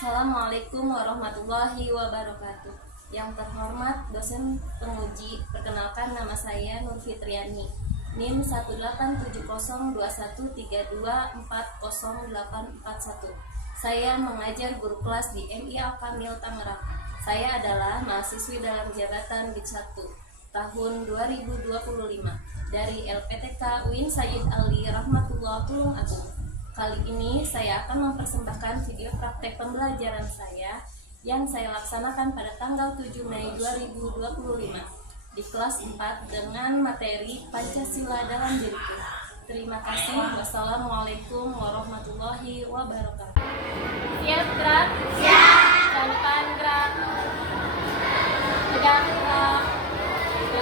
Assalamualaikum warahmatullahi wabarakatuh. Yang terhormat dosen penguji, perkenalkan nama saya Nur Fitriani, NIM 1870213240841. Saya mengajar guru kelas di MI Al-Kamil Tangerang. Saya adalah mahasiswi dalam jabatan BID 1 tahun 2025 dari LPTK UIN Sayyid Ali Rahmatullah Tulung Agung. Kali ini saya akan mempersembahkan video praktek pembelajaran saya yang saya laksanakan pada tanggal 7 Mei 2025 di kelas 4 dengan materi Pancasila dalam Diriku. Terima kasih. Wassalamualaikum warahmatullahi wabarakatuh. Siap gerak? Siap. Depan gerak. Tegak gerak.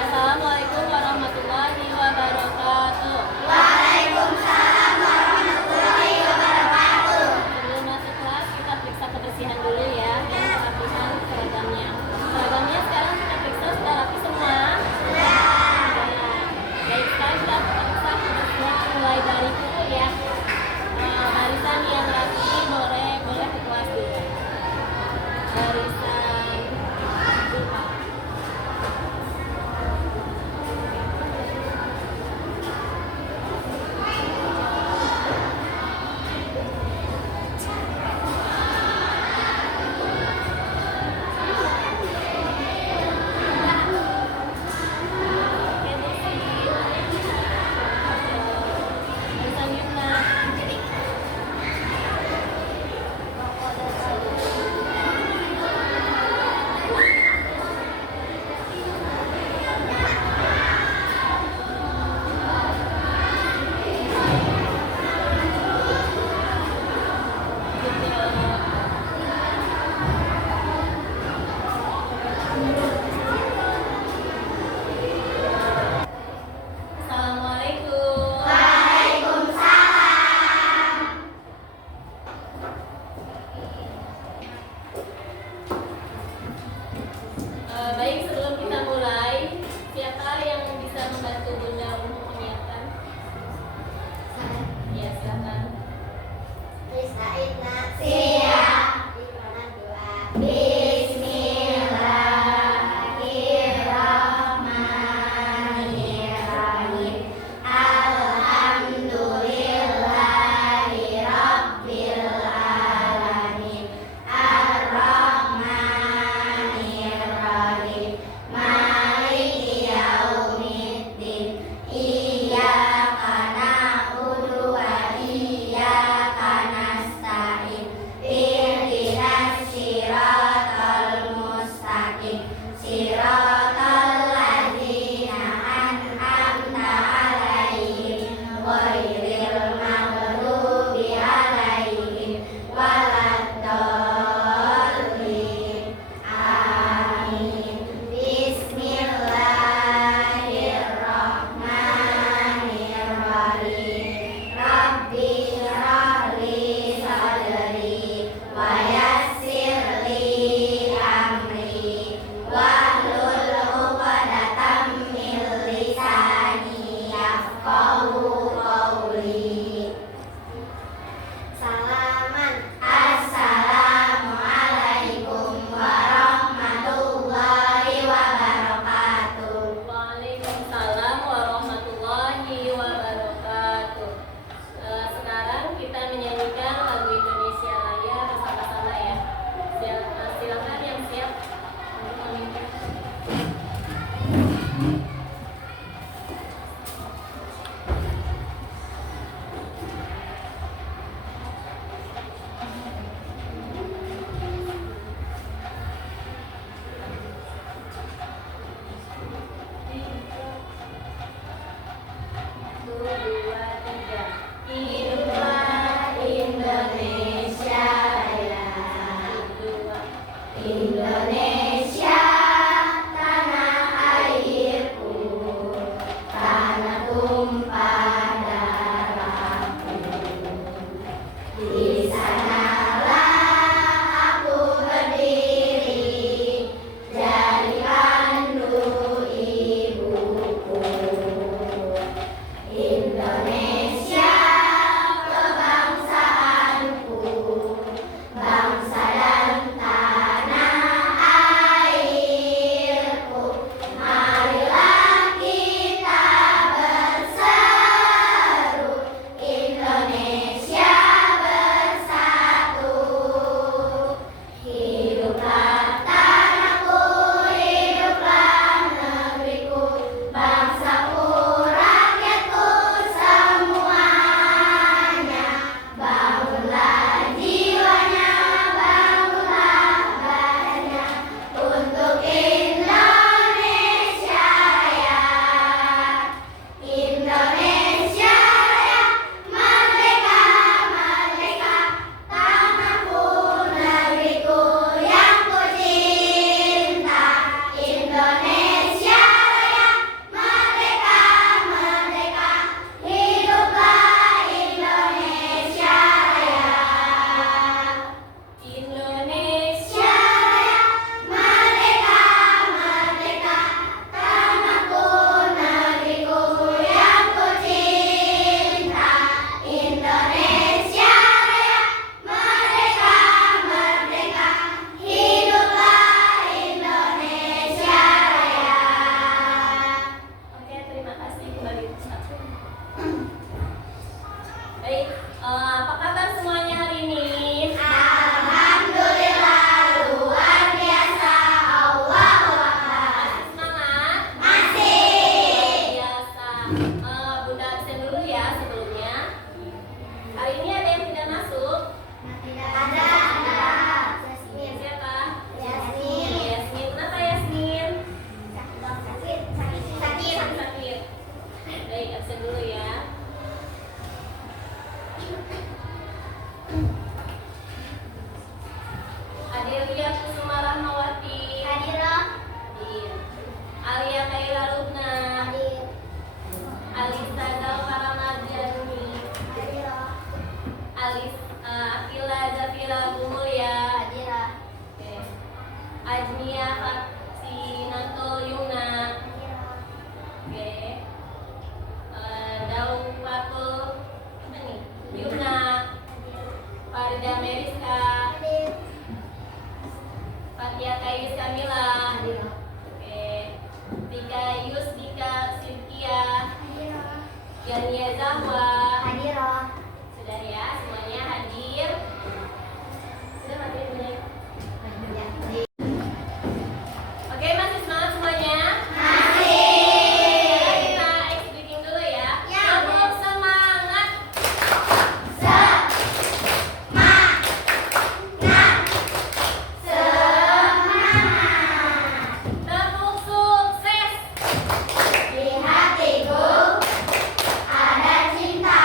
Assalamualaikum warahmatullahi wabarakatuh. Waalaikumsalam warahmatullahi wabarakatuh. Sebelum masuk kelas kita periksa kebersihan dulu ya, dan kerapihan seragamnya. Seragamnya sekarang kita periksa sudah rapi semua? Sudah. Baik, sekarang kita periksa kebersihan mulai dari kuku ya. Barisan yang rapi boleh ke kelas dulu. Barisan dulu. Baik, sebelum kita mulai, siapa yang bisa membantu Bunda untuk menyiapkan? Ya, silakan. Siap. Bismillahirrahmanirrahim. Alhamdulillahi rabbil alamin. Ar-Rahmanirrahim. Maliki yaumiddin. Iyyaka na'budu wa iyyaka nasta'in. Ihdinas siratal mustaqim. Siratal ladzina an'amta 'alaihim ghairil maghdubi 'alaihim waladdallin. Amin. Bismillahirrahmanirrahim. Rabbi shrah li sadri wa yassir li amri wahlul Tika Yusdika Sintia, Hadirah. Yania Zahwa. Hadirah. Sudah ya, semuanya hadir. Sudah hadir belum? Oke, masih semangat semuanya? Sekarang kita speaking dulu ya. Tepuk semangat. Tepuk sukses. Di hatiku ada cinta,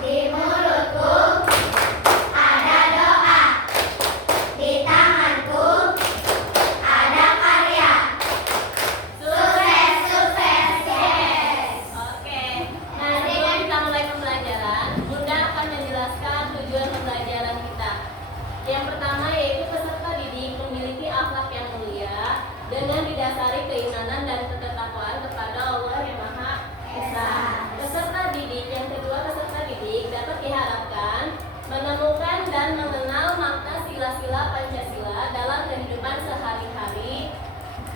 di mulutku ada doa, di tanganku ada karya. Sukses, sukses, yes. Oke, nah sebelum kita mulai pembelajaran, Bunda akan menjelaskan tujuan pembelajaran kita. Yang pertama yaitu peserta didik memiliki akhlak yang mulia dengan didasari keimanan dan ketakwaan kepada Allah yang Maha Esa. Peserta didik yang kedua, peserta didik dapat diharapkan menemukan dan mengenal makna sila-sila Pancasila dalam kehidupan sehari-hari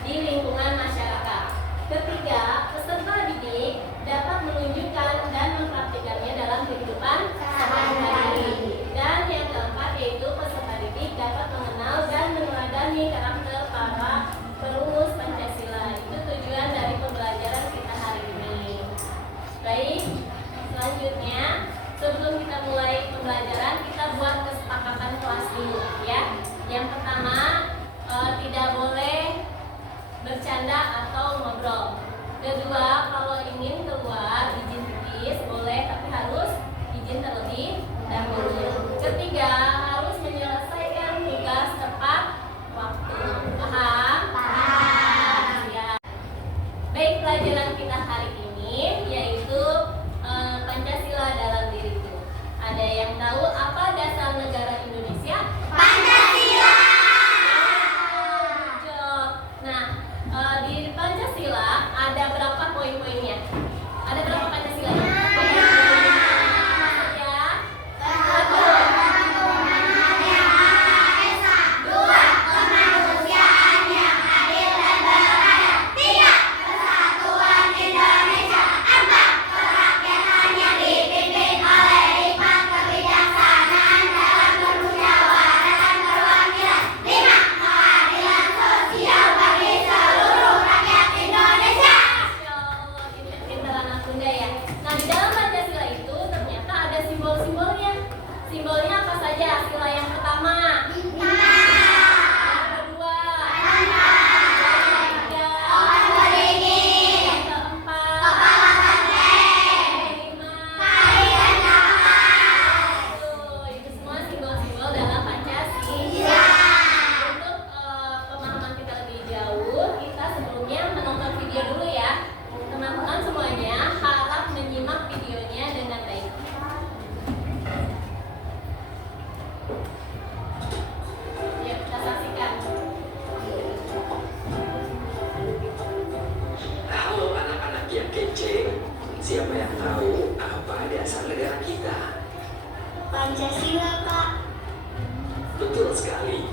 di lingkungan masyarakat. Ketiga, peserta didik dapat menunjukkan dan mempraktikannya dalam kehidupan sehari-hari. Dan yang keempat yaitu peserta didik dapat mengenal dan meneladani karakter para perumus Pancasila. Itu tujuan dari pembelajaran kita hari ini. Baik, selanjutnya sebelum kita mulai pembelajaran kita buat kesepakatan kelas dulu ya. Yang pertama, tidak boleh bercanda atau ngobrol. Kedua, kalau ingin keluar izin tipis boleh, tapi harus izin terlebih dahulu. Ketiga, harus menyelesaikan tugas tepat waktu. Paham? Paham. Ya. Baik, pelajaran kita hari ini yaitu Pancasila dalam diriku. Ada yang tahu apa dasar negara Indonesia? Pancasila. Good job. Nah, di Pancasila ada berapa poin-poinnya? Ada berapa Pancasila? Ya. Satu, Tuhan yang Maha Esa. Dua, kemanusiaan yang adil dan beradab. Tiga, kesatuan Indonesia. Empat, kerakyatan yang dipimpin oleh hikmat kebijaksanaan dalam bermusyawarah dan perwakilan. Lima, keadilan sosial bagi seluruh rakyat Indonesia. Masya Allah, pintar anak bunda ya. Nah, di dalam Pancasila itu ternyata ada simbol-simbolnya. Simbolnya apa saja? Sila yang pertama. Yang kedua. Yang ketiga. Yang keempat. Yang kelima. Tuh, itu semua simbol-simbol dalam Pancasila. Untuk pemahaman kita lebih jauh, kita sebelumnya menonton video dulu ya. Teman-teman semuanya harap menyimak videonya dengan baik. Yuk, kita saksikan. Halo anak-anak yang kece, siapa yang tahu apa dasar negara kita? Pancasila, Kak. Betul sekali,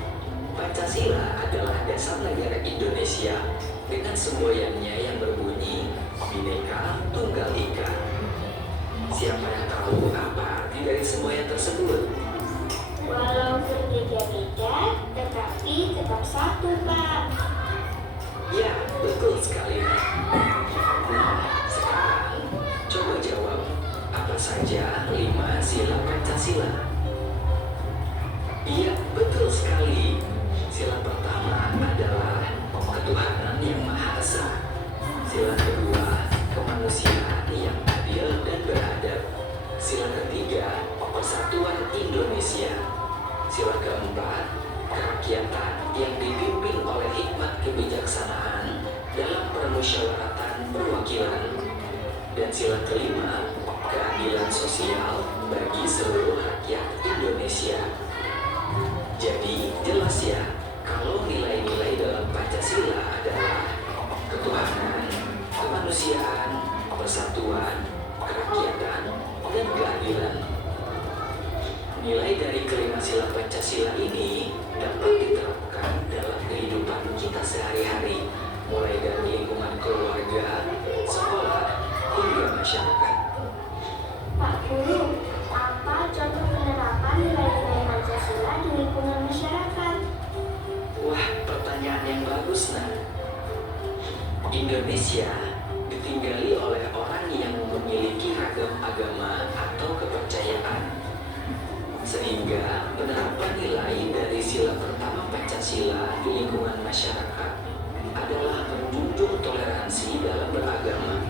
Pancasila adalah dasar negara Indonesia dengan semboyannya yang berbunyi Bhinneka Tunggal Ika. Siapa yang tahu apa arti dari semboyan tersebut? Walaupun beda-beda, tetapi tetap satu, Pak. Ya, betul sekali. Nah, sekarang coba jawab, apa saja 5 sila Pancasila? Iya, betul sekali. Sila pertama adalah ketuhanan yang Maha Esa. Sila kedua, kemanusiaan yang adil dan beradab. Sila ketiga, persatuan Indonesia. Sila keempat, kerakyatan yang dipimpin oleh hikmat kebijaksanaan dalam permusyawaratan perwakilan. Dan sila kelima, keadilan sosial bagi seluruh rakyat Indonesia. Jadi jelas ya, kalau nilai-nilai dalam Pancasila adalah ketuhanan, kemanusiaan, persatuan, kerakyatan, dan keadilan. Nilai dari kelima sila Pancasila ini dapat diterapkan dalam kehidupan kita sehari-hari, mulai dari lingkungan Indonesia ditinggali oleh orang yang memiliki ragam agama atau kepercayaan, sehingga penerapan nilai dari sila pertama Pancasila di lingkungan masyarakat adalah menjunjung toleransi dalam beragama.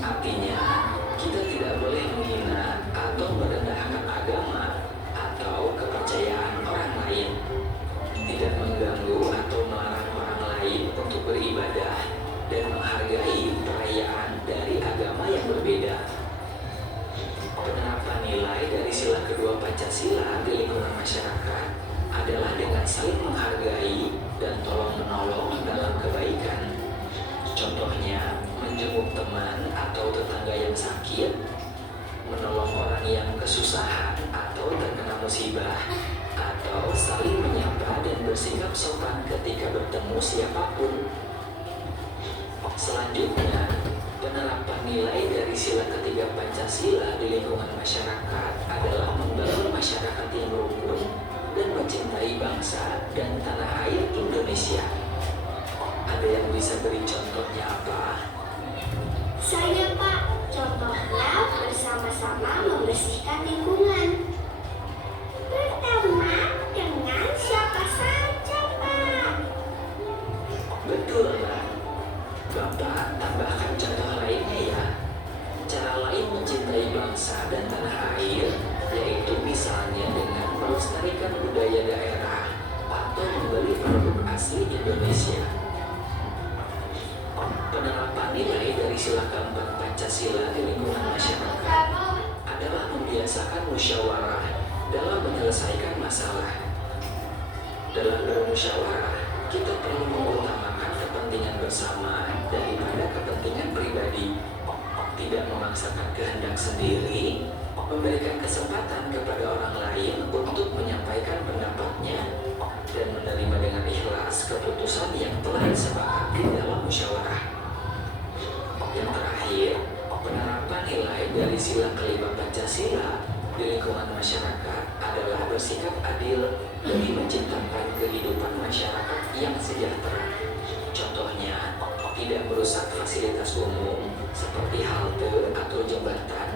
Artinya, kita tidak boleh menghina atau merendahkan agama atau kepercayaan orang lain, tidak mengganggu atau melarang orang lain untuk beribadah, dan menghargai perayaan dari agama yang berbeda. Penerapan nilai dari sila kedua Pancasila di lingkungan masyarakat adalah dengan saling menghargai dan tolong-menolong dalam kebaikan. Contohnya, menjenguk teman atau tetangga yang sakit, menolong orang yang kesusahan atau terkena musibah, atau saling menyapa dan bersikap sopan ketika bertemu siapapun. Selanjutnya, penerapan nilai dari sila ketiga Pancasila di lingkungan masyarakat adalah membangun masyarakat yang rukun dan mencintai bangsa dan tanah air Indonesia. Ada yang bisa beri contohnya apa? Saya, Pak. Contohnya bersama-sama membersihkan lingkungan. Pertama, dengan siapa saja, Pak? Betul, Mbak. Bapak tambahkan contoh lainnya ya. Cara lain mencintai bangsa dan tanah air, yaitu misalnya dengan melestarikan budaya daerah atau membeli produk asli Indonesia. Penerapan nilai dari sila keempat Pancasila di lingkungan masyarakat adalah membiasakan musyawarah dalam menyelesaikan masalah. Dalam bermusyawarah, kita perlu mengutamakan kepentingan bersama daripada kepentingan pribadi, tidak memaksakan kehendak sendiri, memberikan kesempatan kepada orang lain untuk menyampaikan pendapatnya, dan menerima dengan ikhlas keputusan yang telah disepakati dalam musyawarah. Yang terakhir, penerapan nilai dari sila kelima Pancasila di lingkungan masyarakat adalah bersikap adil demi menciptakan kehidupan masyarakat yang sejahtera. Contohnya, tidak merusak fasilitas umum seperti halte atau jembatan,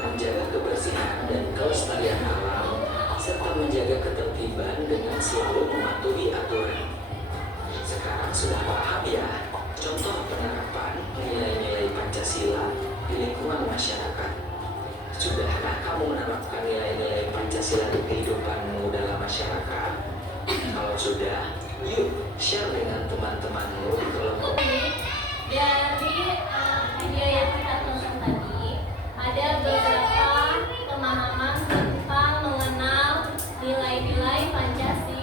menjaga kebersihan dan kelestarian alam, serta menjaga ketertiban dengan selalu mematuhi aturan. Sekarang sudah paham ya contoh penerapan nilai-nilai Pancasila di lingkungan masyarakat? Sudahkah kamu menerapkan nilai-nilai Pancasila di kehidupanmu dalam masyarakat? Kalau sudah, yuk share dengan teman-temanmu di kolom komentar. Dari video yang kita tonton tadi, ada beberapa pemahaman tentang mengenal nilai-nilai Pancasila.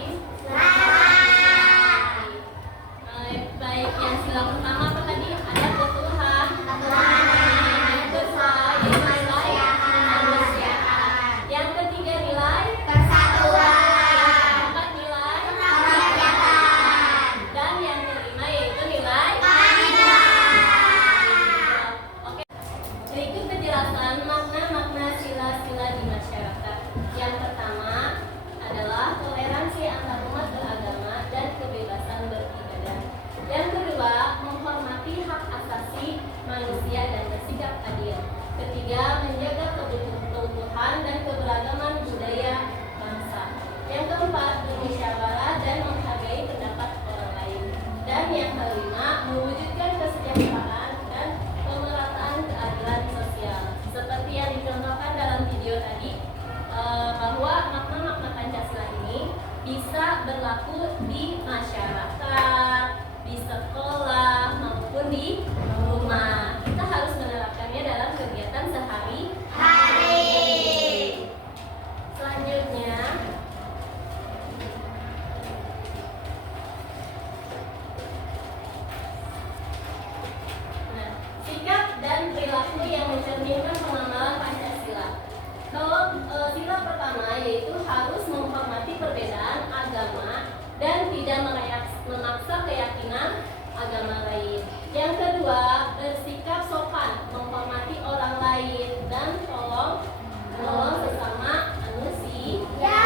Baik yang sila pertama apa tadi? Ada ketuhanan. Yang kedua yaitu nilai kemanusiaan. Yang ketiga nilai Persatuan. yang keempat nilai Kerakyatan. dan yang kelima yaitu nilai. Oke. Berikut penjelasan makna-makna sila-sila di masyarakat. Yang pertama adalah toleransi antar umat beragama dan kebebasan beribadah. Yang kedua, menghormati hak asasi manusia dan bersikap adil. Ketiga, menjaga keutuhan dan keberagaman budaya bangsa. Yang keempat, bermusyawarah dan menghargai pendapat orang lain. Dan yang kelima, mewujudkan kesejahteraan dan pemerataan keadilan sosial. Seperti yang dicontohkan dalam video tadi, bahwa makna-makna Pancasila ini bisa berlaku di masyarakat, di sekolah, maupun di rumah. Kita harus menerapkannya dalam kegiatan sehari-hari. Selanjutnya, sikap dan perilaku yang mencerminkan pengamalan Pancasila. Kalau sila pertama yaitu harus menghormati perbedaan agama dan tidak memaksa keyakinan agama lain. Yang kedua, bersikap sopan, menghormati orang lain dan tolong sesama manusia.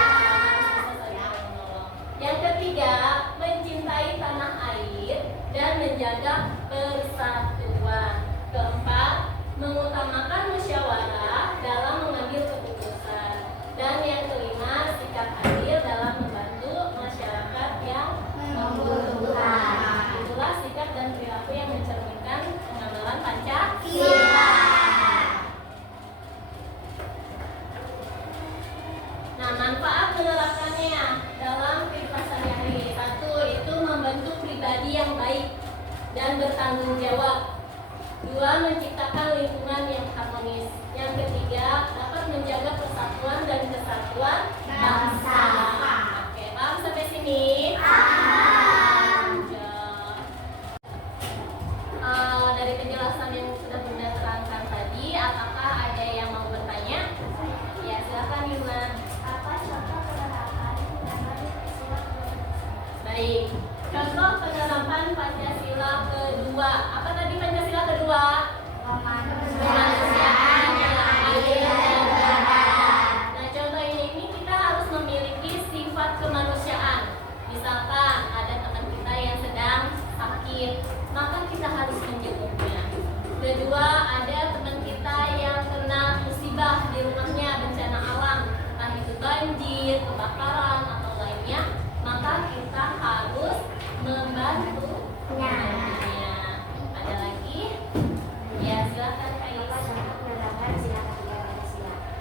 Yang ketiga, mencintai tanah air dan menjaga persatuan. Keempat, mengutamakan musyawarah dalam mengambil keputusan. Dan yang kelima, sikap adil dalam membantu masyarakat yang membutuhkan. Itulah sikap dan perilaku yang mencerminkan pengamalan Pancasila. Nah, manfaat menerapkannya dalam kehidupan sehari-hari. Satu, itu membentuk pribadi yang baik dan bertanggung jawab. Dua, menciptakan lingkungan yang harmonis. Yang ketiga, dapat menjaga persatuan dan kesatuan bangsa. Oke, paham sampai sini? Dari penjelasan yang sudah Bunda terangkan tadi, apakah ada yang mau bertanya? Ya, silakan Yuna. Apa contoh penerapan Pancasila? Baik, contoh penerapan Pancasila kedua. Apa tadi Pancasila kedua? Kemanusiaan yang adil dan beradab. Nah, contoh ini kita harus memiliki sifat kemanusiaan. Misalkan ada teman kita yang sedang sakit, maka kita harus menjenguknya. Kedua, ada teman kita yang kena musibah di rumahnya, bencana alam, entah itu banjir, kebakaran, atau lainnya, maka kita harus membantunya. Ada lagi? Ya, silakan Kak Ilas.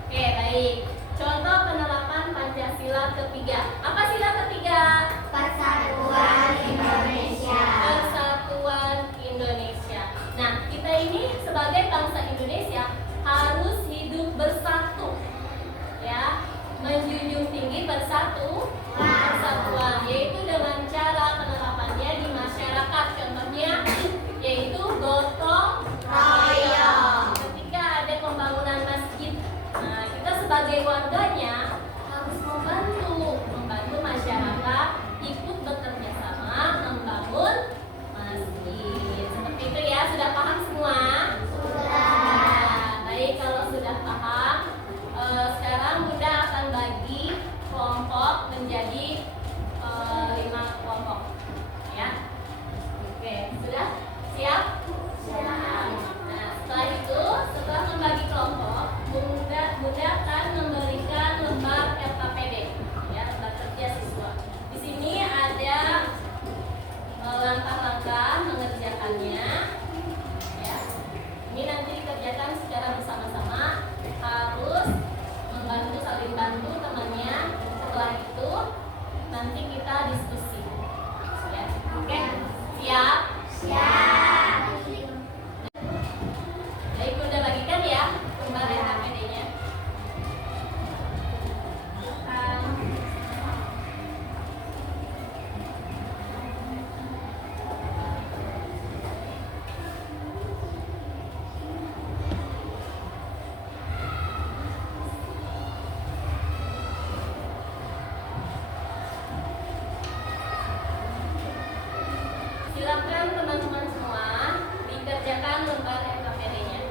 Oke, baik. Contoh penerapan Pancasila ketiga. Apa sila ketiga? Persatuan Indonesia. Persatuan Indonesia. Nah, kita ini sebagai bangsa Indonesia harus hidup bersatu, ya, menjunjung tinggi persatuan, yaitu dengan cara penerapannya di masyarakat. Contohnya yaitu gotong royong. Ketika ada pembangunan masjid, nah, kita sebagai warganya harus membantu masyarakat ikut bekerja sama membangun masjid. Seperti itu ya, sudah paham semua? Sudah. Baik, kalau sudah paham, sekarang Bunda akan bagi kelompok menjadi 5 kelompok, ya. Oke, sudah siap? Siap. Nah, setelah itu, setelah membagi kelompok, Bunda akan memberikan lembar LKPD, ya, lembar kerja siswa. Di sini ada langkah-langkah mengerjakannya, ya. Ini nanti dikerjakan secara bersama-sama, harus membantu, saling bantu temannya. Setelah itu nanti kita diskusi, ya. Oke, siap? Siap. Baik, Bunda bagikan ya lembar LKPD-nya. Silakan teman-teman semua dikerjakan lembar LKPD-nya.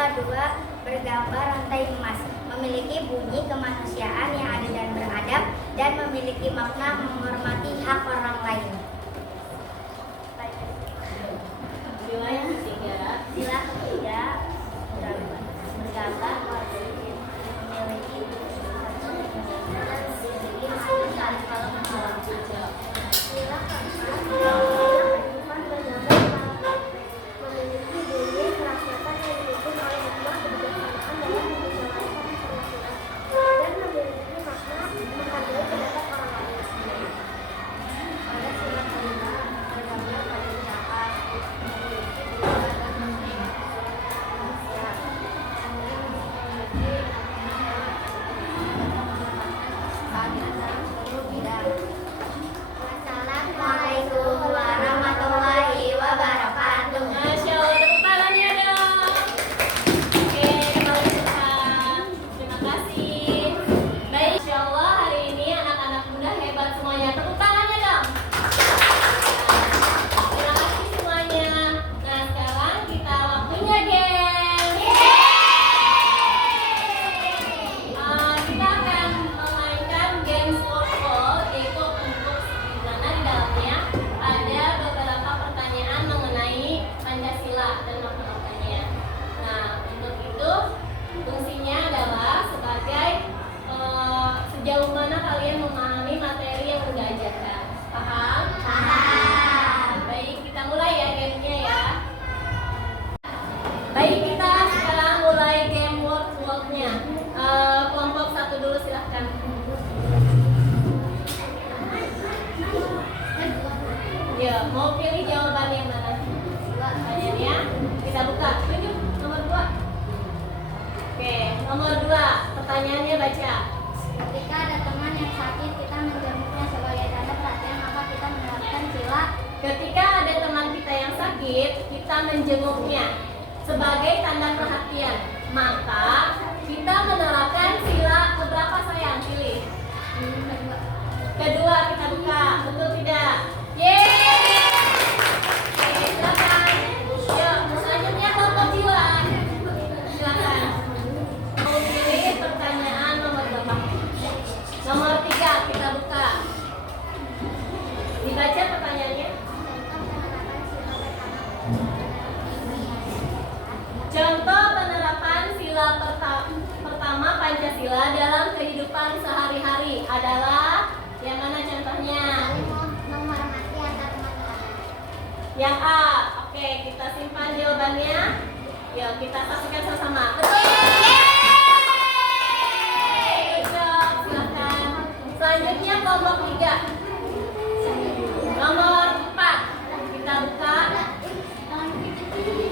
kedua, bergambar rantai emas, memiliki bunyi kemanusiaan yang adil dan beradab, dan memiliki makna menghormati hak orang lain. Sila yang ketiga, Sila ketiga, bergambar memiliki Sila keempat, memiliki bunyi kerakyatan yang didukung oleh hikmah kebijaksanaan dalam menjalankan peraturan dan memiliki makna menghargai pendapat orang lain. Pada sila kelima, bergambar pada ucapan, memiliki bunyi dan manusia, memiliki keadilan dalam seluruh bidang. Wassalamualaikum warahmatullahi wabarakatuh. Masya Allah, tepuk tangannya dong. Oke, kembali depan. Terima kasih. Baik, Insya Allah hari ini anak-anak muda hebat semuanya. Tepuk tangannya dong. Terima kasih semuanya. Nah, sekarang kita waktunya game. Kita akan memainkan game Sportball, yaitu untuk di mana di dalamnya ada beberapa pertanyaan mengenai Pancasila dan makna-maknanya. Nah, untuk itu fungsinya adalah sebagai sejauh mana kalian memahami materi yang udah ajarkan. Paham? Paham. Baik, kita mulai ya gamenya ya. Baik, kita sekarang mulai game word-wordnya. Kelompok satu dulu silahkan. Ya, mau pilih jawaban yang mana? Pertanyaannya kita buka. Tunjuk nomor 2. Oke, nomor 2. Pertanyaannya baca. Ketika ada teman yang sakit, kita menjenguknya sebagai tanda perhatian, maka kita menerapkan sila. Ketika ada teman kita yang sakit, kita menjenguknya sebagai tanda perhatian. Maka kita menerapkan sila keberapa sayang? Pilih. Kedua, kita buka. Betul tidak? Yeay! Oke, silakan. Yuk, selanjutnya kelompok jiwa. Silakan. Mau pilih pertanyaan nomor berapa? Nomor 3, kita buka. Dibaca pertanyaannya. Contoh penerapan sila pertama Pancasila dalam kehidupan sehari-hari adalah yang mana contohnya? Menghormati antar teman-teman. Yang A. Oke, kita simpan jawabannya. Yuk, kita saksikan sama-sama. Betul. Good job, silakan. Selanjutnya kelompok 3. Nomor 4. Kita buka.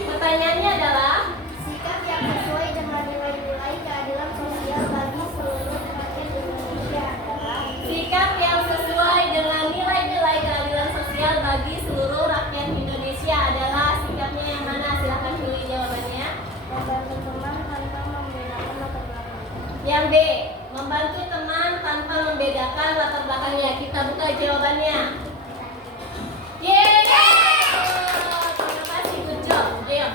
Pertanyaannya adalah Sikap yang sesuai dengan nilai-nilai keadilan sosial bagi seluruh rakyat Indonesia adalah sikap yang sesuai dengan nilai-nilai keadilan sosial bagi seluruh rakyat Indonesia adalah sikapnya yang mana? Silahkan pilih jawabannya. membantu teman tanpa membedakan latar belakang. Yang B, membantu teman tanpa membedakan latar belakangnya. Kita buka jawabannya. Yeay! Terima kasih, good job. Ayo,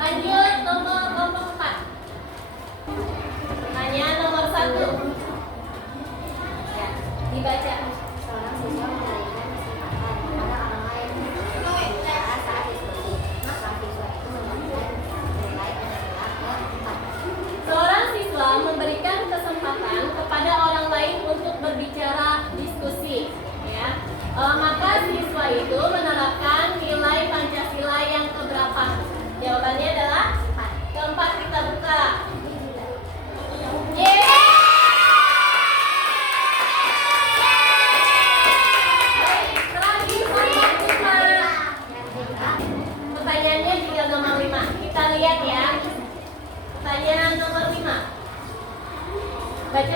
lanjut nomor kelompok 4. Pertanyaan nomor 1. Ya, dibaca. Seorang siswa memberikan kesempatan kepada orang lain untuk berbicara saat diskusi. Maka siswa itu memberikan nilai Pancasila ke 4. Seorang siswa memberikan kesempatan kepada orang lain untuk berbicara diskusi, ya. Maka siswa itu menerapkan nilai Pancasila yang keberapa? Jawabannya adalah keempat. Kita buka. Yeay! Baik, terakhir nomor 5. Pertanyaannya juga nomor 5. Kita lihat ya. Pertanyaan nomor 5. Baca